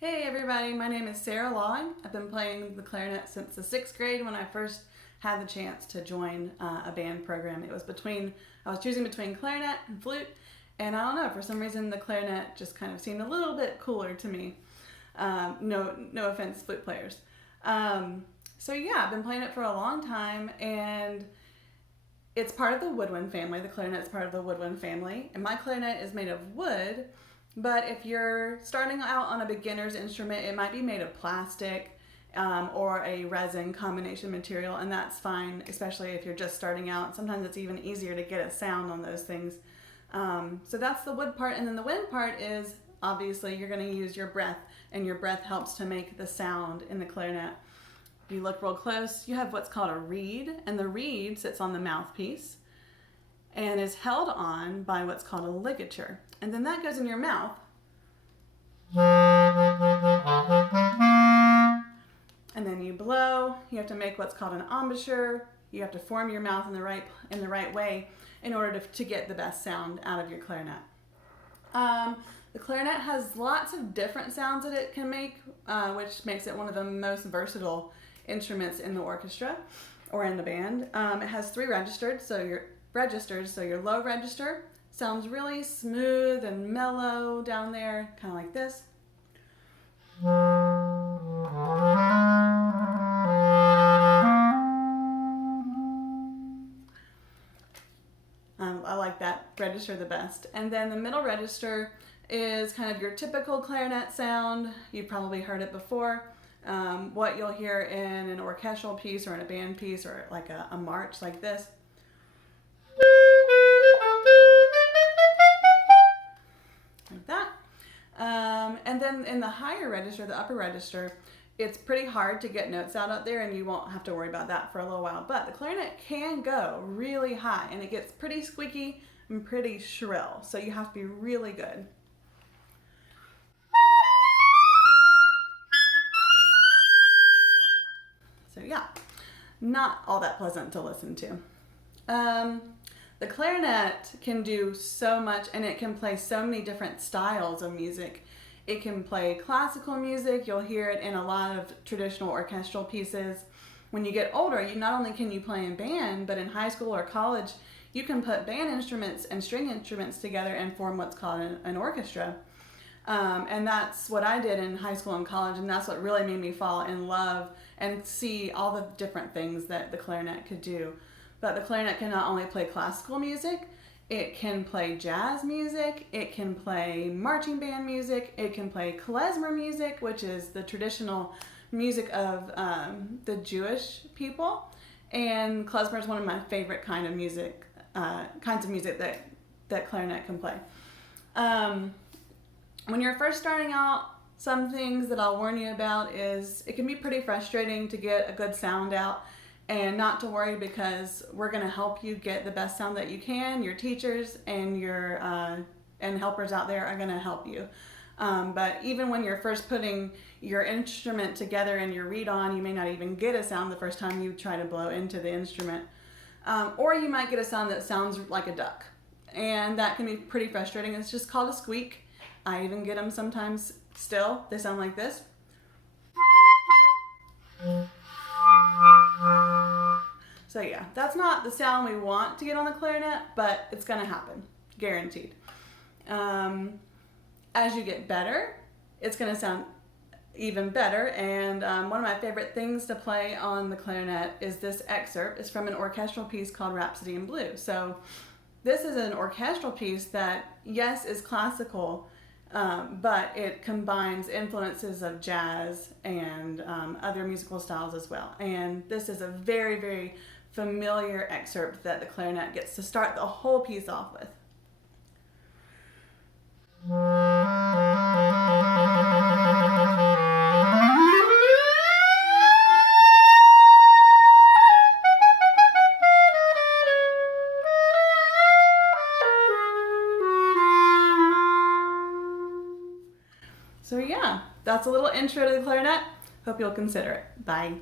Hey everybody, my name is Sarah Long. I've been playing the clarinet since the 6th grade when I first had the chance to join a band program. I was choosing between clarinet and flute, and I don't know, for some reason the clarinet just kind of seemed a little bit cooler to me. No offense, flute players. So yeah, I've been playing it for a long time, and it's part of the woodwind family. The clarinet is part of the woodwind family, and my clarinet is made of wood. But if you're starting out on a beginner's instrument, it might be made of plastic or a resin combination material, and that's fine, especially if you're just starting out. Sometimes it's even easier to get a sound on those things. So that's the wood part, and then the wind part is obviously you're going to use your breath, and your breath helps to make the sound in the clarinet. If you look real close, you have what's called a reed, and the reed sits on the mouthpiece and is held on by what's called a ligature. And then that goes in your mouth. And then you blow. You have to make what's called an embouchure. You have to form your mouth in the right way in order to get the best sound out of your clarinet. The clarinet has lots of different sounds that it can make, which makes it one of the most versatile instruments in the orchestra or in the band. It has 3 registers, so your low register sounds really smooth and mellow down there, kind of like this. I like that register the best. And then the middle register is kind of your typical clarinet sound. You've probably heard it before. What you'll hear in an orchestral piece or in a band piece or like a march like this. Like that. And then in the higher register, the upper register, it's pretty hard to get notes out there, and you won't have to worry about that for a little while. But the clarinet can go really high, and it gets pretty squeaky and pretty shrill, so you have to be really good. So yeah, not all that pleasant to listen to. The clarinet can do so much, and it can play so many different styles of music. It can play classical music. You'll hear it in a lot of traditional orchestral pieces. When you get older, not only can you play in band, but in high school or college, you can put band instruments and string instruments together and form what's called an orchestra. And that's what I did in high school and college, and that's what really made me fall in love and see all the different things that the clarinet could do. But the clarinet can not only play classical music, it can play jazz music, it can play marching band music, it can play klezmer music, which is the traditional music of the Jewish people. And klezmer is one of my favorite kinds of music that clarinet can play. When you're first starting out, some things that I'll warn you about is it can be pretty frustrating to get a good sound out. And not to worry, because we're going to help you get the best sound that you can. Your teachers and your and helpers out there are going to help you. But even when you're first putting your instrument together and your reed on, you may not even get a sound the first time you try to blow into the instrument. Or you might get a sound that sounds like a duck. And that can be pretty frustrating. It's just called a squeak. I even get them sometimes still. They sound like this. So yeah, that's not the sound we want to get on the clarinet, but it's going to happen, guaranteed. As you get better, it's going to sound even better, and one of my favorite things to play on the clarinet is this excerpt. It's from an orchestral piece called Rhapsody in Blue. So this is an orchestral piece that, yes, is classical, but it combines influences of jazz and other musical styles as well. And this is a very, very familiar excerpt that the clarinet gets to start the whole piece off with. So yeah, that's a little intro to the clarinet. Hope you'll consider it. Bye.